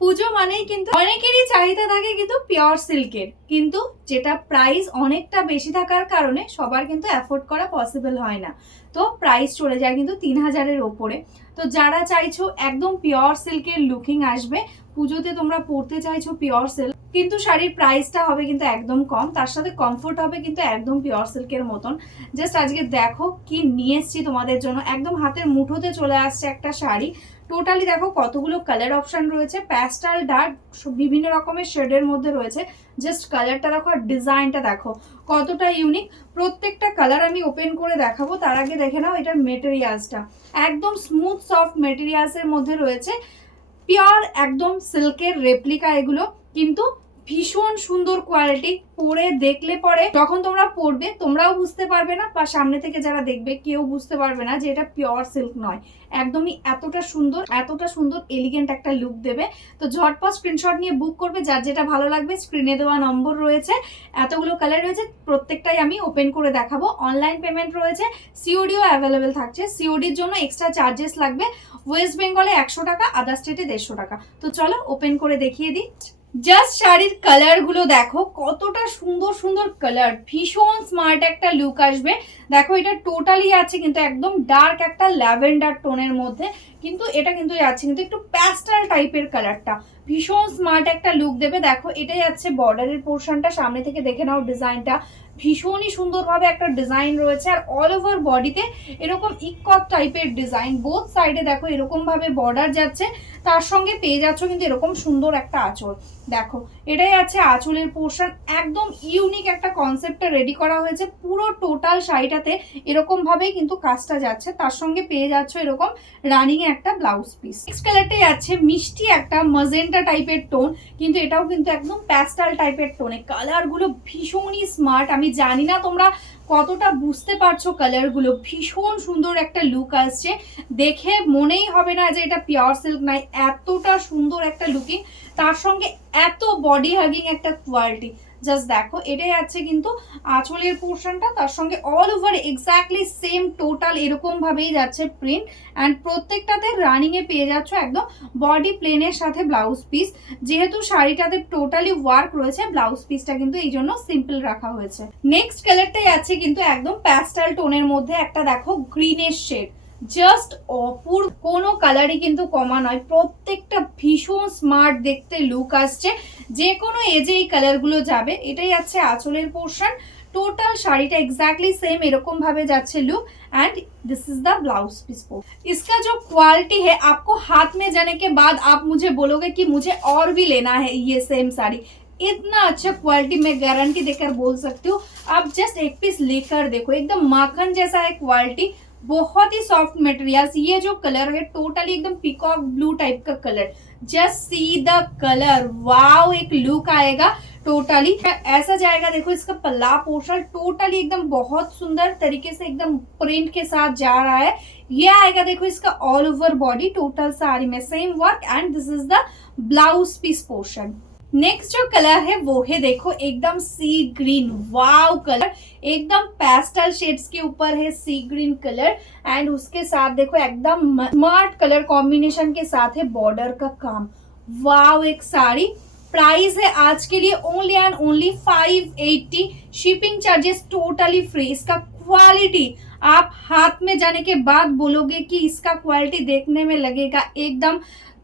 পুজো মানেই কিন্তু অনেকেরই চাহিদা থাকে কিন্তু পিওর সিল্কের, কিন্তু যেটা প্রাইস অনেকটা বেশি থাকার কারণে সবার কিন্তু অ্যাফোর্ড করা পসিবল হয় না। তো প্রাইস চলে যায় কিন্তু 3000-এর ওপরে। তো যারা চাইছো একদম পিওর সিল্কের লুকিং আসবে, পুজোতে তোমরা পরতে চাইছো পিওর সিল্ক, কিন্তু শাড়ির প্রাইসটা হবে কিন্তু একদম কম, তার সাথে কমফোর্ট হবে কিন্তু একদম পিওর সিল্কের মতন। জাস্ট আজকে দেখো কি নিয়ে এসছি তোমাদের জন্য, একদম হাতের মুঠোতে চলে আসছে একটা শাড়ি। টোটালি দেখো কতগুলো কালার অপশন রয়েছে, প্যাস্টেল ডার্ক বিভিন্ন রকমের শেডের মধ্যে রয়েছে। জাস্ট কালারটা দেখো আর ডিজাইনটা দেখো কতটা ইউনিক। প্রত্যেকটা কালার আমি ওপেন করে দেখাবো, তার আগে দেখে নাও এটার মেটেরিয়ালসটা। একদম স্মুথ সফট মেটেরিয়ালসের মধ্যে রয়েছে, পিওর একদম সিল্কের রেপ্লিকা এগুলো, কিন্তু ভীষণ সুন্দর কোয়ালিটি। পরে দেখলে পরে যখন তোমরা পরবে তোমরাও বুঝতে পারবে না, বা সামনে থেকে যারা দেখবে কেউ বুঝতে পারবে না যে এটা পিওর সিল্ক নয়। একদমই এতটা সুন্দর এলিগেন্ট একটা লুক দেবে। তো ঝটপট স্ক্রিনশট নিয়ে বুক করবে, যার যেটা ভালো লাগবে। স্ক্রিনে দেওয়া নম্বর রয়েছে, এতগুলো কালার রয়েছে, প্রত্যেকটাই আমি ওপেন করে দেখাবো। অনলাইন পেমেন্ট রয়েছে, সিওডিও অ্যাভেলেবেল থাকছে। সিওডির জন্য এক্সট্রা চার্জেস লাগবে। ওয়েস্ট বেঙ্গলে 100 টাকা, আদার স্টেটে 150 টাকা। তো চলো ওপেন করে দেখিয়ে দিই। জাস্ট শাড়ির কালার গুলো দেখো কতটা সুন্দর সুন্দর কালার, ভীষণ স্মার্ট একটা লুক আসবে। দেখো এটা টোটালি আছে কিন্তু একদম ডার্ক একটা ল্যাভেন্ডার টোনের মধ্যে, কিন্তু এটা কিন্তু যাচ্ছে কিন্তু একটু প্যাস্টেল টাইপের কালারটা, ভীষণ স্মার্ট একটা লুক দেবে। দেখো এটাই যাচ্ছে বর্ডারের পোর্শনটা, সামনে থেকে দেখে নাও ডিজাইনটা, ভীষণই সুন্দরভাবে একটা ডিজাইন রয়েছে। আর অল ওভার বডিতে এরকম ইকক টাইপের ডিজাইন, বোথ সাইডে দেখো এরকম ভাবে বর্ডার যাচ্ছে, তার সঙ্গে পেয়ে যাচ্ছ কিন্তু এরকম সুন্দর একটা আঁচল। দেখো এটাই আছে আঁচলের পোর্শন, একদম ইউনিক একটা কনসেপ্টে রেডি করা হয়েছে। পুরো টোটাল শাড়িটাতে এরকম ভাবেই কিন্তু কাজটা যাচ্ছে, তার সঙ্গে পেয়ে যাচ্ছ এরকম রানিং এ একটা ব্লাউজ পিস। নেক্সট কালারটাই আছে মিষ্টি একটা মাজেন্টা টাইপের টোন, কিন্তু এটাও কিন্তু একদম প্যাস্টেল টাইপের টোনে। কালারগুলো ভীষণই স্মার্ট, আমি জানি না তোমরা কতটা বুঝতে পারছো। কালারগুলো ভীষণ সুন্দর একটা লুক আসছে, দেখে মনেই হবে না যে এটা পিওর সিল্ক নাই, এতটা সুন্দর একটা লুকিং, তার সঙ্গে এত বডি হাগিং একটা কোয়ালিটি। জাস্ট দেখো এটাই আছে কিন্তু আঁচলের পোর্শনটা, তার সঙ্গে all over exactly same total এরকম ভাবেই যাচ্ছে প্রিন্ট। অ্যান্ড প্রত্যেকটাতে রানিং এ পেয়ে যাচ্ছ একদম বডি প্লেনের সাথে ব্লাউজ পিস। যেহেতু শাড়িটাতে টোটালি ওয়ার্ক রয়েছে, ব্লাউজ পিসটা কিন্তু এই জন্য সিম্পল রাখা হয়েছে। নেক্সট কালারটাই আছে কিন্তু একদম প্যাস্টেল টোনের মধ্যে একটা, দেখো গ্রিনের শেড, জাস্ট অপূর্ব, কোনো কালারই কিন্তু কমা নয়, প্রত্যেকটা ভীষণ স্মার্ট দেখতে লুক আসছে। যে কোনো এজে এই কালারগুলো যাবে। এটাই আছে আঁচলের পোর্শন, টোটাল শাড়ीটা एग्जैक्टली सेम এরকম ভাবে যাচ্ছে look. And this is the blouse piece. इसका जो क्वालिटी है, आपको हाथ में जाने के बाद आप मुझे बोलोगे कि मुझे और भी लेना है ये सेम साड़ी। इतना अच्छा क्वालिटी मैं गारंटी देकर बोल सकती हूँ। आप जस्ट एक पीस लेकर देखो, एकदम माखन जैसा है क्वालिटी, बहुत ही सॉफ्ट मटेरियल्स। ये जो कलर है टोटली एकदम पीकॉक ब्लू टाइप का colour, just see the colour, wow, एक लुक आएगा टोटली ऐसा जाएगा। देखो इसका पल्ला पोर्शन टोटली एकदम बहुत सुंदर तरीके से एकदम प्रिंट के साथ जा रहा है। ये आएगा देखो इसका all over body total sari में same work. And this is the blouse piece portion. Next जो कलर है वो है देखो एकदम सी ग्रीन, वाव कलर, एकदम पेस्टल शेड्स के ऊपर है सी ग्रीन कलर। एंड उसके साथ देखो एकदम स्मार्ट कलर कॉम्बिनेशन के साथ है बॉर्डर का काम, वाव। एक साड़ी प्राइस है आज के लिए only and only 580, shipping charges totally free. इसका क्वालिटी आप हाथ में जाने के बाद बोलोगे कि इसका क्वालिटी देखने में लगेगा एकदम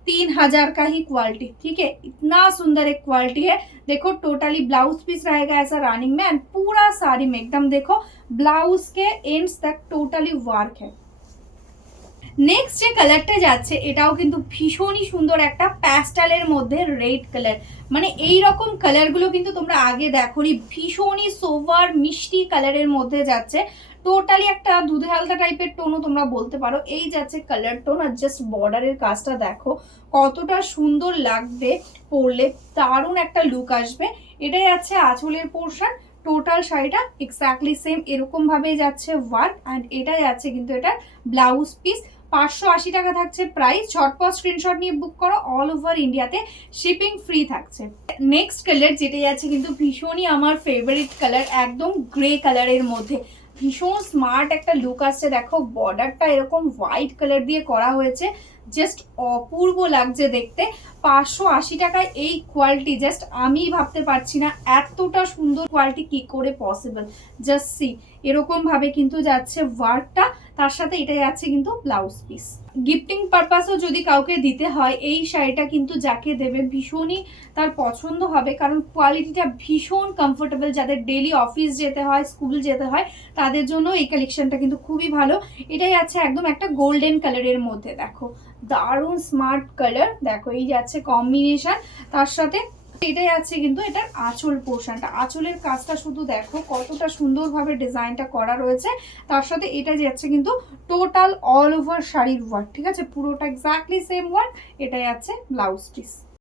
3000 का ही क्वालिटी, ठीक है। इतना सुंदर एक क्वालिटी है। देखो टोटली ब्लाउज पीस रहेगा ऐसा रनिंग में, एंड पूरा साड़ी में एकदम देखो ब्लाउज के एंड्स तक टोटली वर्क है। নেক্সট যে কালারটা যাচ্ছে এটাও কিন্তু ভীষণই সুন্দর একটা প্যাস্টেলের মধ্যে রেড কালার, মানে এই রকম কালারগুলো কিন্তু তোমরা আগে দেখোনি, ভীষণই সোভার মিষ্টি কালারের মধ্যে যাচ্ছে। টোটালি একটা দুধে হালকা টাইপের টোনও তোমরা বলতে পারো, এই যাচ্ছে কালার টোন। আর জাস্ট বর্ডারের কাজটা দেখো কতটা সুন্দর লাগবে পরলে, দারুণ একটা লুক আসবে। এটাই আছে আঁচলের পোর্শন, টোটাল শাড়িটা এক্স্যাক্টলি সেম এরকম ভাবে যাচ্ছে ওয়ার্ক। অ্যান্ড এটাই আছে কিন্তু এটা ব্লাউজ পিস। 580 টাকা থাকছে প্রাইস। ঝটপট স্ক্রিনশট নিয়ে বুক করো, অল ওভার ইন্ডিয়াতে শিপিং ফ্রি থাকছে। নেক্সট কালার যেটাই আছে কিন্তু ভীষণই আমার ফেভারিট কালার, একদম গ্রে কালারের মধ্যে ভীষণ স্মার্ট একটা লুক আসছে। দেখো বর্ডারটা এরকম হোয়াইট কালার দিয়ে করা হয়েছে, জাস্ট অপূর্ব লাগছে দেখতে। 580 টাকায় এই কোয়ালিটি জাস্ট আমি ভাবতে পারছি না এতটা সুন্দর কোয়ালিটি কি করে পসিবল। জাস্ট সি, এরকম ভাবে কিন্তু যাচ্ছে ওয়ার্কটা, তার সাথে এটা যাচ্ছে কিন্তু ব্লাউজ পিস। গিফটিং পারপাসও যদি কাউকে দিতে হয় এই শাড়িটা কিন্তু যাকে দেবে ভীষণই তার পছন্দ হবে, কারণ কোয়ালিটিটা ভীষণ কমফোর্টেবল। যাদের ডেলি অফিস যেতে হয়, স্কুল যেতে হয়, তাদের জন্য এই কালেকশনটা কিন্তু খুবই ভালো। এটাই আছে একদম একটা গোল্ডেন কালারের মধ্যে, দেখো দারুণ স্মার্ট কালার, দেখো এই যাচ্ছে কম্বিনেশন। তার সাথে এটাই আছে কিন্তু এটার আঁচল পোর্শনটা, আঁচলের কাজটা শুধু দেখো কতটা সুন্দরভাবে ডিজাইনটা করা রয়েছে। তার সাথে এটা যাচ্ছে কিন্তু টোটাল অল ওভার শাড়ির ওয়ার্ক, ঠিক আছে, পুরোটা এক্স্যাক্টলি সেম ওয়ার্ক। এটাই আছে ব্লাউজ পিস।